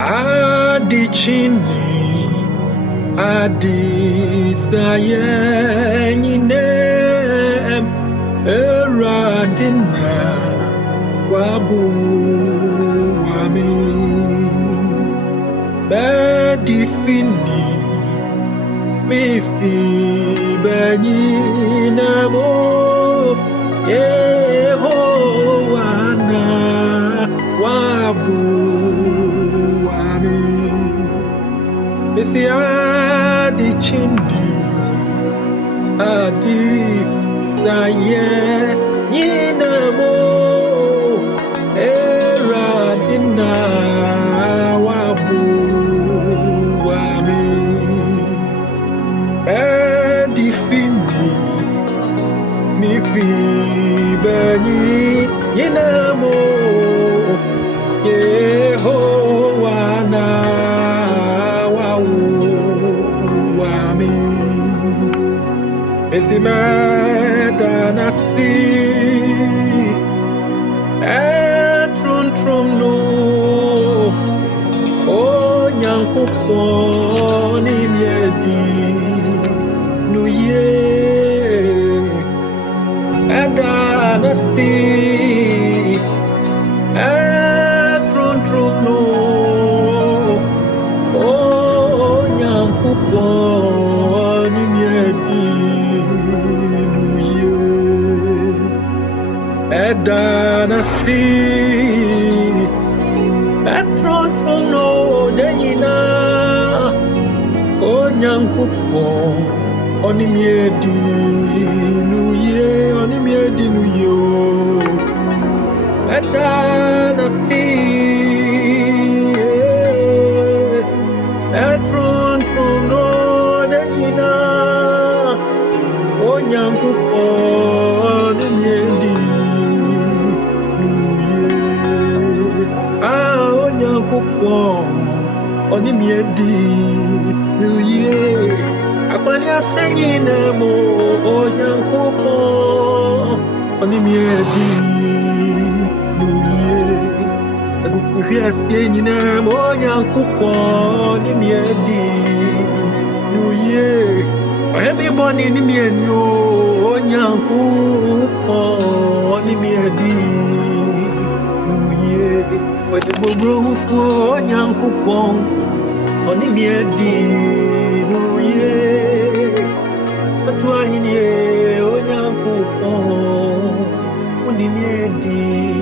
Adi chini, adi sayenginem, eradina wabu wami, bedi fini, mifi beninamo, Yehowana wabu. Missy Adi Chindi Adi Zaye Yinamo Era Dina Wabu Wami Adi Findi Mifi Bani Yinamo Yehowana Esimeda nafsi Etron no O nyankopon imiedi Nuye Eda nafsi Etron no O nyankopon imiedi Edanasi Etron no denina Onyankupo Onimiedi nuye Onimiedi nuyo Edanasi Etron no denina Onyankupo Onimiedi Onimiedi nuye akwani asenyi nemo onyankopo onimiedi nuye agukufi asenyi nemo onyankopo onimiedi nuye ohemi boni nimienu onyankopo onimiedi Wede bobro fu onyankopon oni miedi nuye Atu ahini onyankopon oni miedi